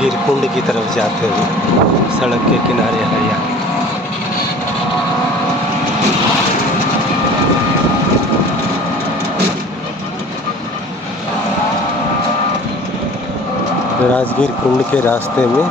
राजगीर कुंड की तरफ जाते हुए सड़क के किनारे हरियाली। राजगीर कुंड के रास्ते में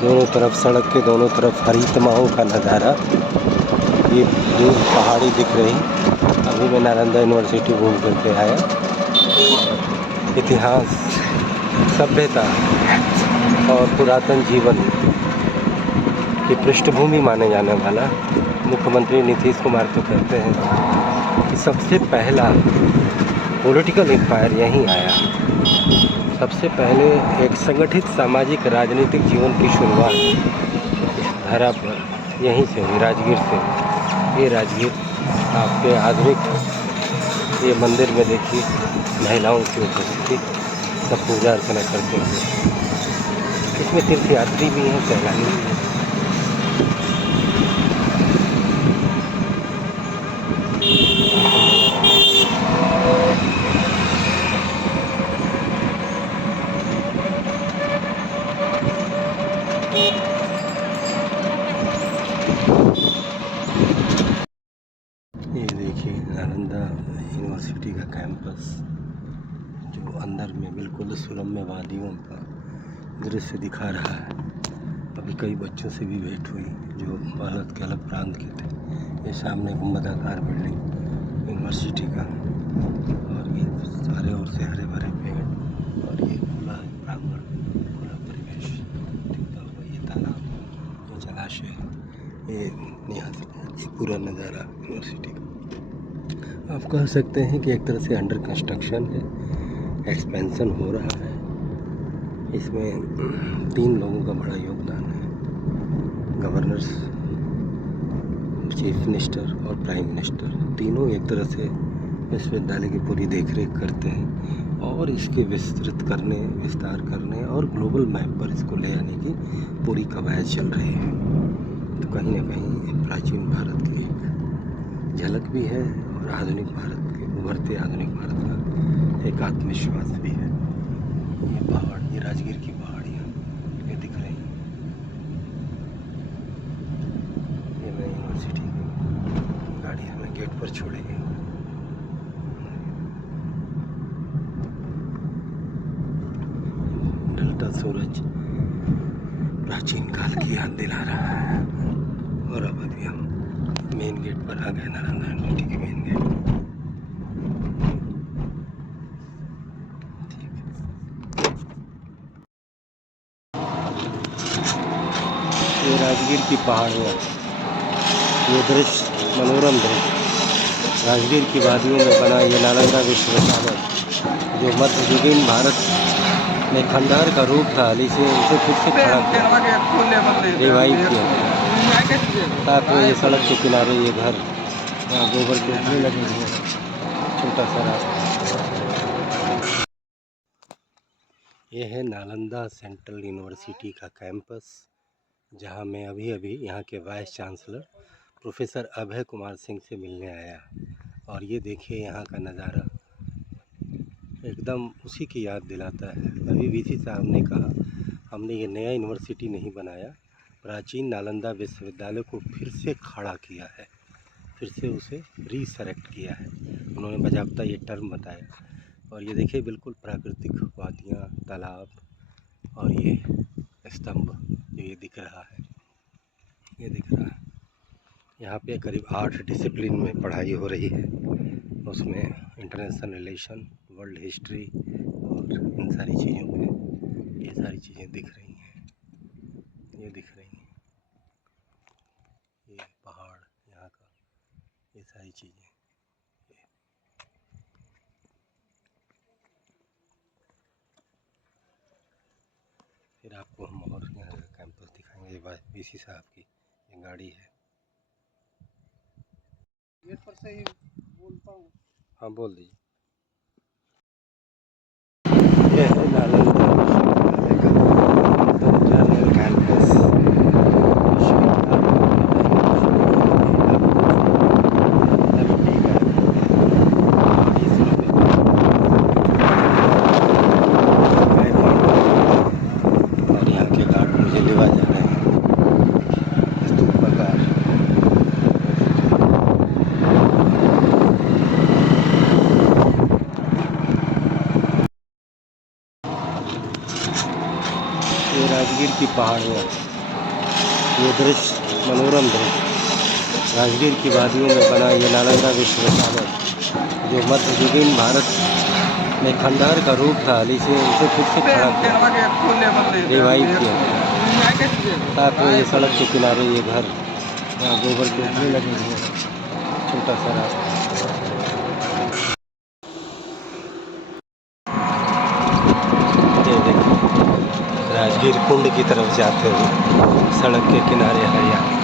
दोनों तरफ, सड़क के दोनों तरफ हरितमाओं का नज़ारा। ये दूर पहाड़ी दिख रही। अभी मैं नालंदा यूनिवर्सिटी घूम करके आया। इतिहास, सभ्यता और पुरातन जीवन की पृष्ठभूमि माने जाने वाला मुख्यमंत्री नीतीश कुमार तो कहते हैं कि सबसे पहला पॉलिटिकल एम्पायर यहीं आया। सबसे पहले एक संगठित सामाजिक राजनीतिक जीवन की शुरुआत इस धरा पर यहीं से हुई, राजगीर से। ये राजगीर आपके आधुनिक ये मंदिर में देखिए महिलाओं की उपस्थिति, सब पूजा अर्चना करते हुए। इसमें तीर्थयात्री भी हैं, सैलानी भी हैं। ये देखिए नालंदा यूनिवर्सिटी का कैंपस, जो अंदर में बिल्कुल सुरम्य वादियों का दृश्य दिखा रहा है। अभी कई बच्चों से भी भेंट हुई जो भारत के अलग प्रांत के थे। ये सामने गुंबदाकार बिल्डिंग यूनिवर्सिटी का, और ये सारे ओर से हरे भरे पेड़, और ये खुला प्रांगण, खुला परिवेश दिखता हुआ ये तालाब, ये जलाशय, ये यहाँ से ये पूरा नज़ारा यूनिवर्सिटी का। आप कह सकते हैं कि एक तरह से अंडर कंस्ट्रक्शन है, एक्सपेंशन हो रहा है। इसमें 3 लोगों का बड़ा योगदान है, गवर्नर, चीफ मिनिस्टर और प्राइम मिनिस्टर। तीनों एक तरह से विश्वविद्यालय की पूरी देखरेख करते हैं और इसके विस्तार करने और ग्लोबल मैप पर इसको ले आने की पूरी कवायद चल रही है। तो कहीं ना कहीं प्राचीन भारत की एक झलक भी है और आधुनिक भारत के, उभरते आधुनिक भारत का एक आत्मविश्वास भी है। ये पहाड़, ये राजगीर की पहाड़ियाँ ये दिख रही हैं। ये मैं यूनिवर्सिटी की गाड़ी हमें गेट पर छोड़ेगी। ढलता सूरज प्राचीन काल की याद दिला रहा है। और अब अभी हम मेन गेट पर आ गए, नालंदा यूनिवर्सिटी के मेन गेट। ये राजगीर की पहाड़ियाँ, ये दृश्य, मनोरम दृश्य। राजगीर की वादियों में बना ये नालंदा विश्वविद्यालय, जो मध्ययुगीन भारत में खंडहर का रूप था, इसे फिर से खड़ा किया, रिवाइव किया। साथ में ये सड़क के किनारे ये घर, यहाँ गोबर के उठने लगे हुए, छोटा सा रास्ता। ये है नालंदा सेंट्रल यूनिवर्सिटी का कैंपस, जहाँ मैं अभी यहाँ के vice chancellor professor Abhay Kumar Singh से मिलने आया। और ये देखिए यहाँ का नज़ारा एकदम उसी की याद दिलाता है। अभी वीसी साहब ने कहा, हमने ये नया यूनिवर्सिटी नहीं बनाया, प्राचीन नालंदा विश्वविद्यालय को फिर से खड़ा किया है, फिर से उसे रीसरेक्ट किया है। उन्होंने बाकायदा ये टर्म बताया। और ये देखिए बिल्कुल प्राकृतिक वादियाँ, तालाब और ये स्तंभ जो ये दिख रहा है, ये दिख रहा है। यहाँ पे करीब 8 डिसिप्लिन में पढ़ाई हो रही है। उसमें इंटरनेशनल रिलेशन, वर्ल्ड हिस्ट्री और इन सारी चीज़ों में ये सारी चीज़ें दिख रही हैं, ये दिख रही हैं। ये पहाड़ यहाँ का, ये सारी चीज़ें। फिर आपको हम और यहाँ का कैंपस दिखाएंगे। ये वीसी साहब की ये गाड़ी है। गेट पर से ही बोलता हूँ। हाँ बोल दीजिए। ये है नालंदा विश्वविद्यालय का कैंपस। पहाड़ियाँ, ये दृश्य मनोरम दृश्य राजगीर की वादियों में बना ये नालंदा विश्वविद्यालय, जो मध्ययुगीन भारत में खंडहर का रूप था, उसे फिर से खड़ा किया, रिवाइव किया। साथ में ये सड़क के किनारे ये घर, यहाँ गोबर के उपले लगे हुए हैं, छोटा सा रास्ता। ये देखिए राजगीर कुंड की तरफ जाते हुए सड़क के किनारे हरियाली।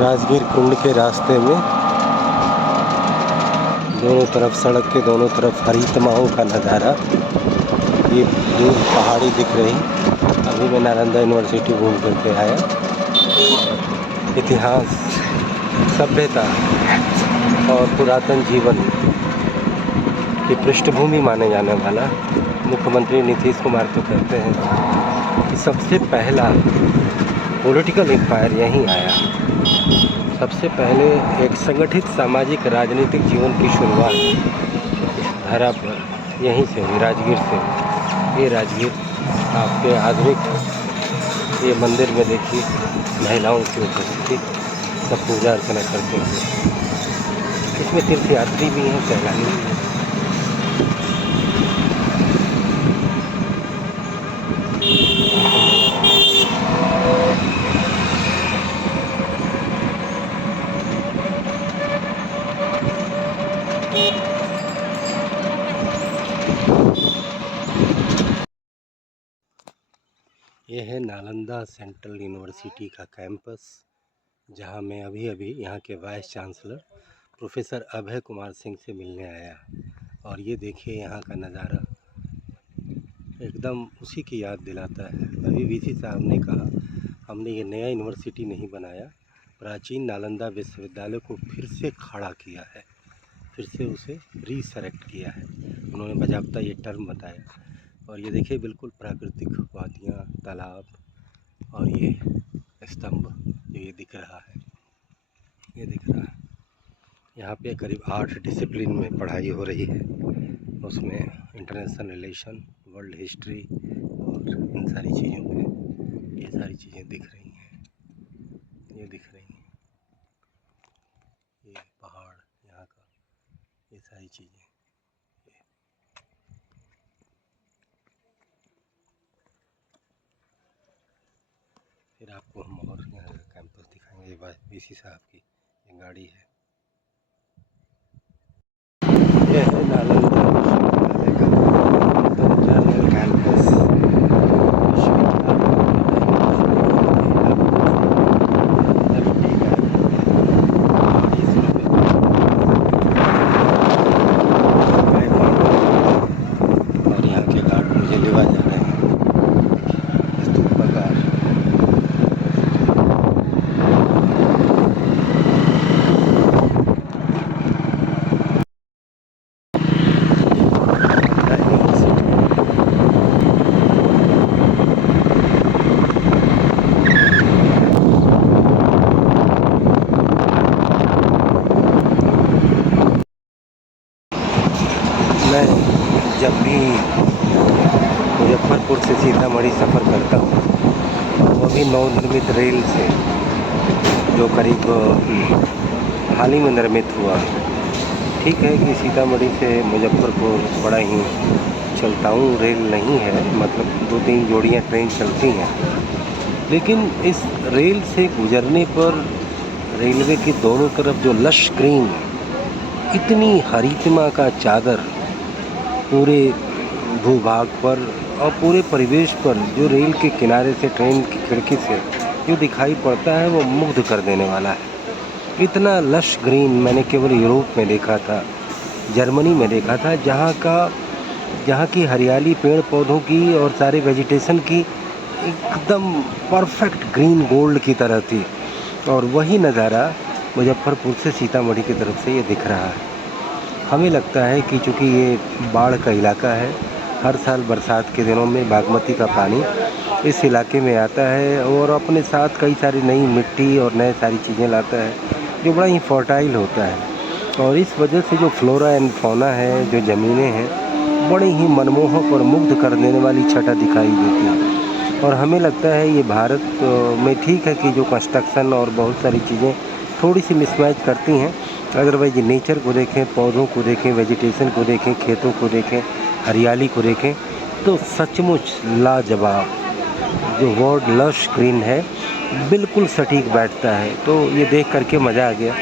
राजगीर कुंड के रास्ते में दोनों तरफ, सड़क के दोनों तरफ हरितमाओं का नज़ारा। ये दूर पहाड़ी दिख रही। अभी मैं नालंदा यूनिवर्सिटी घूम करके आया। इतिहास, सभ्यता और पुरातन जीवन की पृष्ठभूमि माने जाने वाला मुख्यमंत्री नीतीश कुमार तो कहते हैं कि सबसे पहला पॉलिटिकल एम्पायर यहीं आया। सबसे पहले एक संगठित सामाजिक राजनीतिक जीवन की शुरुआत इस धरा पर यहीं से हुई, राजगीर से। ये राजगीर आपके आधुनिक ये मंदिर में देखिए महिलाओं की उपस्थिति, सब पूजा अर्चना करते हुए। इसमें तीर्थयात्री भी हैं, सैलानी भी हैं। ये है नालंदा सेंट्रल यूनिवर्सिटी का कैंपस, जहां मैं अभी यहाँ के vice chancellor professor Abhay Kumar Singh से मिलने आया। और ये देखिए यहाँ का नज़ारा एकदम उसी की याद दिलाता है। अभी वीसी साहब ने कहा हमने ये नया यूनिवर्सिटी नहीं बनाया, प्राचीन नालंदा विश्वविद्यालय को फिर से खड़ा किया है, फिर से उसे रीसरेक्ट किया है। उन्होंने बाज़ाब्ता ये टर्म बताया। और ये देखिए बिल्कुल प्राकृतिक वादियाँ, तालाब और ये स्तंभ जो ये दिख रहा है, ये दिख रहा है। यहाँ पे करीब 8 डिसिप्लिन में पढ़ाई हो रही है, उसमें इंटरनेशनल रिलेशन, वर्ल्ड हिस्ट्री और इन सारी चीज़ों में ये सारी चीज़ें दिख रही हैं, ये दिख रही हैं। ये पहाड़ यहाँ का, ये सारी चीज़ें। फिर आपको हम और यहाँ का कैंपस दिखाएंगे। ये वीसी साहब की ये गाड़ी है। ये है नालंदा विश्वविद्यालय का जनरल कैंपस। और यहाँ के गार्ड मुझे लेवा जा रहे हैं स्तूप पर। मैं जब भी मुजफ्फरपुर से सीतामढ़ी सफ़र करता हूँ, वो भी नवनिर्मित रेल से, जो करीब हाल ही में निर्मित हुआ। ठीक है कि सीतामढ़ी से मुजफ्फरपुर बड़ा ही चलताऊ रेल नहीं है, मतलब 2-3 जोड़ियाँ ट्रेन चलती हैं, लेकिन इस रेल से गुजरने पर रेलवे की दोनों तरफ जो लश ग्रीन, इतनी हरितमा का चादर पूरे भूभाग पर और पूरे परिवेश पर जो रेल के किनारे से, ट्रेन की खिड़की से जो दिखाई पड़ता है, वो मुग्ध कर देने वाला है। इतना लश ग्रीन मैंने केवल यूरोप में देखा था, जर्मनी में देखा था, जहाँ की हरियाली, पेड़ पौधों की और सारे वेजिटेशन की एकदम परफेक्ट ग्रीन गोल्ड की तरह थी। और वही नज़ारा मुजफ्फरपुर से सीतामढ़ी की तरफ से ये दिख रहा है। हमें लगता है कि चूँकि ये बाढ़ का इलाका है, हर साल बरसात के दिनों में बागमती का पानी इस इलाके में आता है और अपने साथ कई सारी नई मिट्टी और नए सारी चीज़ें लाता है। जो बड़ा ही फर्टाइल होता है। और इस वजह से जो फ्लोरा एंड फौना है, जो ज़मीनें हैं, बड़ी ही मनमोहक और मुग्ध कर देने वाली छटा दिखाई देती है। और हमें लगता है ये भारत में ठीक है कि जो कंस्ट्रक्शन और बहुत सारी चीज़ें थोड़ी सी मिसमैच करती हैं, अदरवाइज नेचर को देखें, पौधों को देखें, वेजिटेशन को देखें, खेतों को देखें, हरियाली को देखें, तो सचमुच लाजवाब। जो वर्ड लश ग्रीन है बिल्कुल सटीक बैठता है। तो ये देख करके मज़ा आ गया।